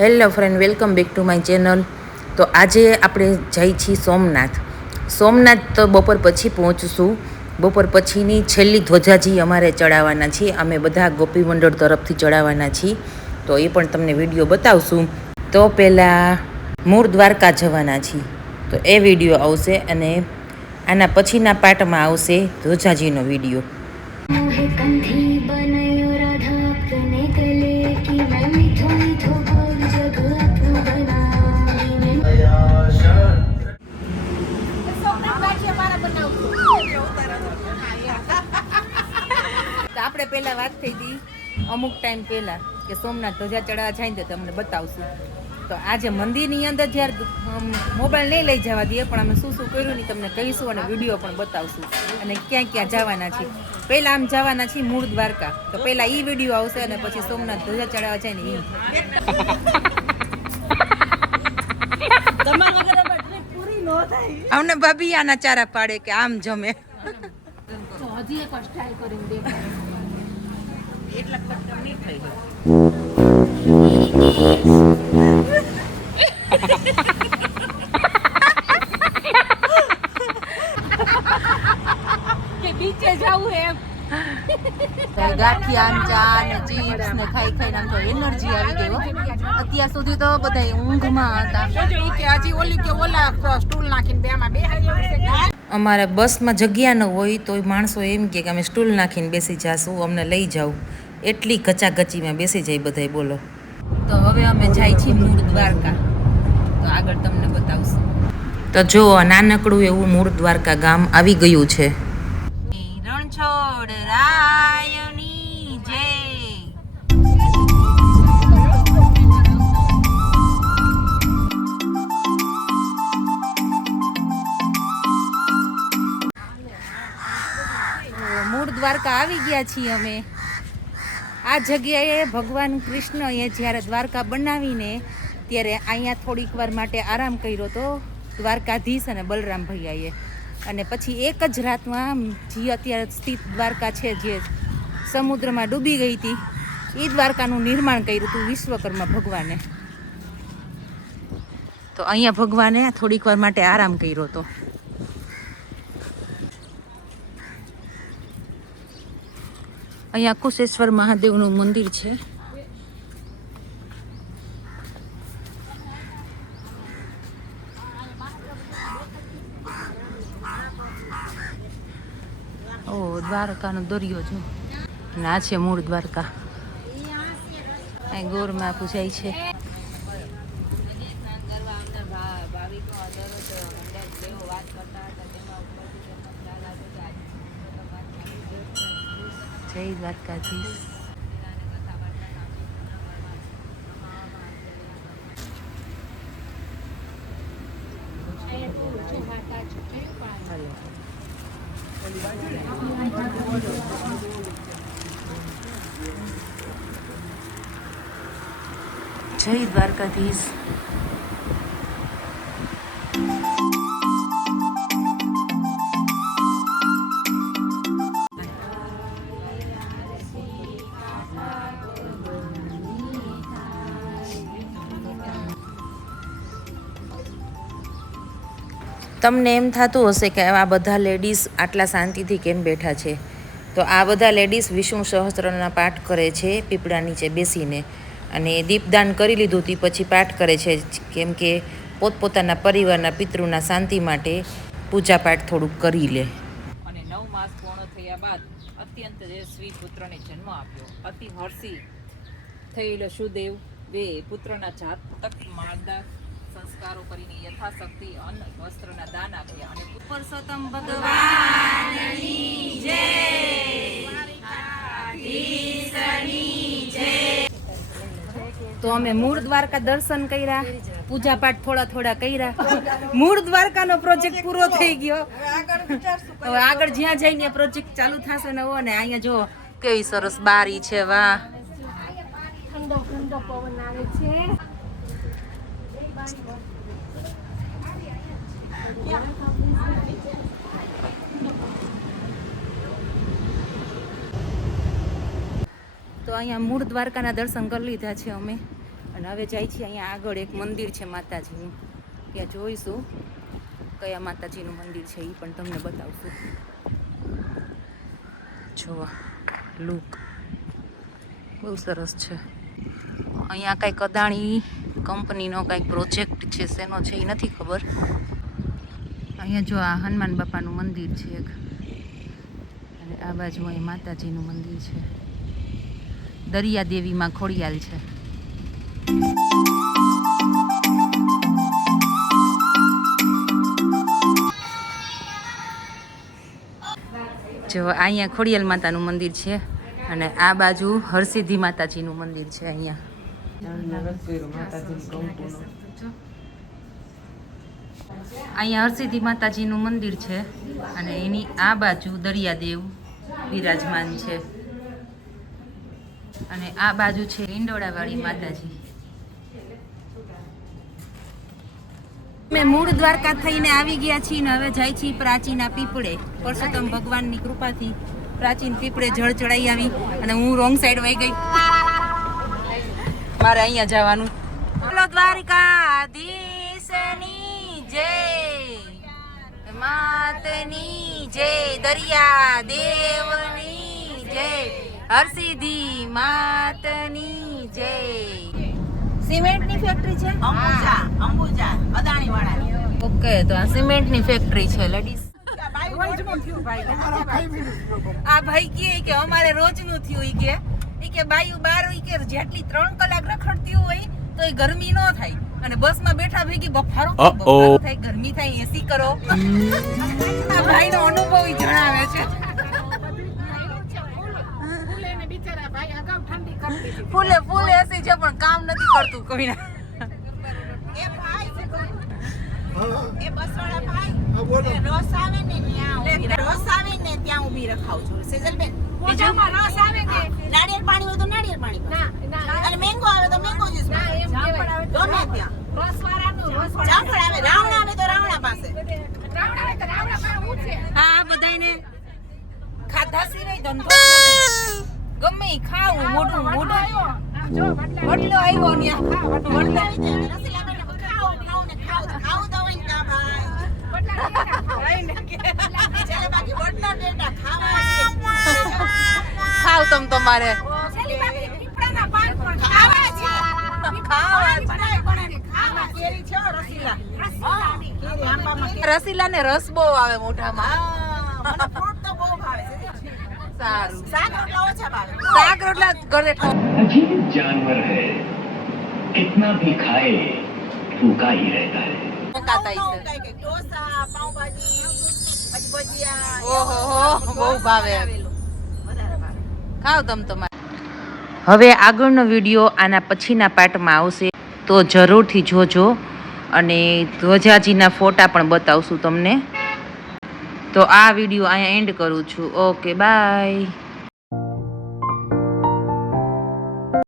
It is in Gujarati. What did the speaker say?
Hello friend, welcome back to my channel. તો આજે આપણે જઈ છીએ સોમનાથ. તો બપોર પછી પહોંચશું. બપોર પછીની છેલ્લી ધ્વજાજી અમારે ચડાવવાના છીએ. અમે બધા ગોપી મંડળ તરફથી ચડાવવાના છીએ. તો એ પણ તમને વિડીયો બતાવશું. તો પહેલાં મૂળ દ્વારકા જવાના છીએ. તો એ વિડીયો આવશે અને આના પછીના પાર્ટમાં આવશે ધ્વજાજીનો વિડીયો. આપણે પહેલાં વાત થઈ હતી અમુક ટાઈમ પહેલાં કે સોમનાથ ધ્વજા ચડાવવા જાય ને તો તમને બતાવશું. તો આજે મંદિરની અંદર જ્યારે મોબાઈલ નહીં લઈ જવા દઈએ, પણ અમે શું શું કર્યું ને તમને કહીશું અને વિડીયો પણ બતાવશું અને ક્યાં ક્યાં જવાના છીએ. પહેલાં આમ જવાના છીએ મૂળ દ્વારકા. તો પહેલાં એ વિડીયો આવશે અને પછી સોમનાથ ધ્વજા ચડાવવા જાય ને એ અમને ભાભી આના ચારા પાડે કે આમ જમે. હજી એક ટ્રાય કરીને દેખ. એટલા કટકા નહીં થઈ ગયો. કે બીચે જાવું એમ. ગાંઠિયા ચા ને ચિપ્સ ને ખાઈ ખાઈને આમ તો એનર્જી આવી ગઈ. અત્યાર સુધી તો બધા ઊંઘમાં હતા. સ્ટૂલ નાખીને બેમાં બેહાડી. અમારે બસમાં જગ્યા ન હોય તો માણસો એમ કે અમે સ્ટૂલ નાખીને બેસી જાશું, અમને લઈ જાવ. એટલી ગચાગચીમાં બેસી જાય બધાય. બોલો. તો હવે અમે જાય છીએ મૂળ દ્વારકા. તો આગળ તમને બતાવશું. તો જો નાનકડું એવું મૂળ દ્વારકા ગામ આવી ગયું છે. રણછોડ રાયની જય. મૂળ દ્વારકા આવી ગયા છીએ અમે. આ જગ્યાએ ભગવાન કૃષ્ણએ જ્યારે દ્વારકા બનાવીને ત્યારે અહીંયા થોડીક વાર માટે આરામ કર્યો હતો દ્વારકાધીશ અને બલરામ ભૈયાએ. અને પછી એક જ રાતમાં જે અત્યારે સ્થિત દ્વારકા છે, જે સમુદ્રમાં ડૂબી ગઈ હતી, એ દ્વારકાનું નિર્માણ કર્યું હતું વિશ્વકર્મા ભગવાને. તો અહીંયા ભગવાને થોડીક વાર માટે આરામ કર્યો હતો. અહીંયા કુશેશ્વર મહાદેવનું મંદિર છે. ઓ દ્વારકાનો દરિયો જો. આ છે મૂળ દ્વારકા. અહીં ગોરમાં પૂજાય છે. જય દ્વારકાધીશ. જય દ્વારકાધીશ. તમને એમ થતું હશે કે આ બધા લેડીઝ આટલા શાંતિથી કેમ બેઠા છે. તો આ બધા લેડીઝ વિષ્ણુ સહસ્ત્રના પાઠ કરે છે પીપળા નીચે બેસીને. અને દીપદાન કરી લીધું તે પછી પાઠ કરે છે, કેમ કે પોતપોતાના પરિવારના પિતૃના શાંતિ માટે પૂજાપાઠ થોડુંક કરી લે. અને 9 માસ પૂર્ણ થયા બાદ અત્યંત તેજસ્વી પુત્રને જન્મ આપ્યો. અતિ હર્ષી થયેલો સુદેવ વે પુત્રના જાત તક માળદા સંસ્કારો કરીને યથાશક્તિ અન્ન વસ્ત્રના દાન આપ્યા. અને પુરુષોત્તમ ભગવાનની જય. તો અમે મૂળ દ્વારકા દર્શન કર્યા, પૂજા પાઠ થોડા કર્યા. મૂળ દ્વારકાનો પ્રોજેક્ટ પૂરો થઈ ગયો. હવે આગળ જ્યાં જઈને પ્રોજેક્ટ ચાલુ થશે નવો. ને અહીંયા જો કેવી સરસ બારી છે. વાહ, ઠંડો પવન આવે છે. તો અહીંયા મૂળ દ્વારકાના દર્શન કરી લીધા છે અમે. અને હવે જાય છે અહીંયા આગળ એક મંદિર છે માતાજીનું, ત્યાં જોઈશું કયા માતાજીનું મંદિર છે એ પણ તમને બતાવશું. જોવા લુક બહુ સરસ છે. અહીંયા કાંઈક અદાણી કંપનીનો કાંઈક પ્રોજેક્ટ છે, શેનો છે એ નથી ખબર. અહીંયા જો આ હનુમાન બાપાનું મંદિર છે એક, અને આ બાજુ અહીં માતાજીનું મંદિર છે. દરિયા દેવીમાં ખોડિયાલ છે. જો અહીંયા ખોડિયાલ માતાનું મંદિર છે અને આ બાજુ હરસિદ્ધિ માતાજીનું મંદિર છે. અહીંયા હરસિદ્ધિ માતાજીનું મંદિર છે અને એની આ બાજુ દરિયાદેવ બિરાજમાન છે અને આ બાજુ છે ઈંડોળાવાળી માતાજી. મેં મૂળ દ્વારકા થઈને આવી ગયા છીએ ને હવે જાય છીએ પ્રાચીના પીપળે. પરસોત્તમ ભગવાનની કૃપાથી પ્રાચીન પીપળે જળ ચડાઈ આવી અને હું રોંગ સાઈડ વહી ગઈ. મારે અહીંયા જવાનું. બોલો દ્વારકાધીશની જય, માતની જય, દરિયા દેવની જય, હરસિદ્ધિ માતની જય. સિમેન્ટની ફેક્ટરી છે અંબુજા અદાણી વાળાની. ઓકે, તો આ સિમેન્ટની ફેક્ટરી છે લેડીઝ. આ ભાઈ કે અમારે રોજનું થયું કે બાયું બાર કે જેટલી 3 કલાક રખડતી હોય તો એ ગરમી ન થાય અને બસમાં બેઠા ભેગી બફારો થાય, ગરમી થાય, એસી કરો. આ ભાઈનો અનુભવ જણાવે છે. ફૂલે એસી છે પણ કામ નથી કરતું કોઈના. એ બસવાળા ભાઈ રસ આવે ને ત્યાં ઊભી રખાવ છું સેજલબેન. બીજામાં રસ આવે ને નાળિયેર પાણી હોય તો નાળિયેર પાણી અને મેંગો આવે તો મેંગો જ્યુસ ગમે ત્યાં. જામફળ આવે, રાવણા આવે તો રાવણા પાસે. હા, બધાને ખાધા સિવાય ધંધો ગમે ઈ ખાવું. મોઢું વડલો આવ્યો ન્યા વડલો આવી જાય. રસીલાબેન ખાઓ ને ખાવું તો હોય ને કા ભાઈ બાકી વડલો ડેટા ખાવ તમ તમારે રસીલા ને રસ બહુ આવે મોઢામાં. સારું, શાક રોટલા ઘરે अजीब जानवर है, कितना भी खाए भूखा ही रहता है. ઢોસા, પાવભાજી, પછી ભજીયા. ઓહો, બહુ ભાવે. ખાવ તમ તમારે. હવે આગળનો વિડીયો આના પછીના પાર્ટમાં આવશે તો જરૂરથી જોજો અને ધ્વજાજીના ફોટા પણ બતાવશું તમને. તો આ વિડીયો અહીંયા એન્ડ કરું છું. Okay, by.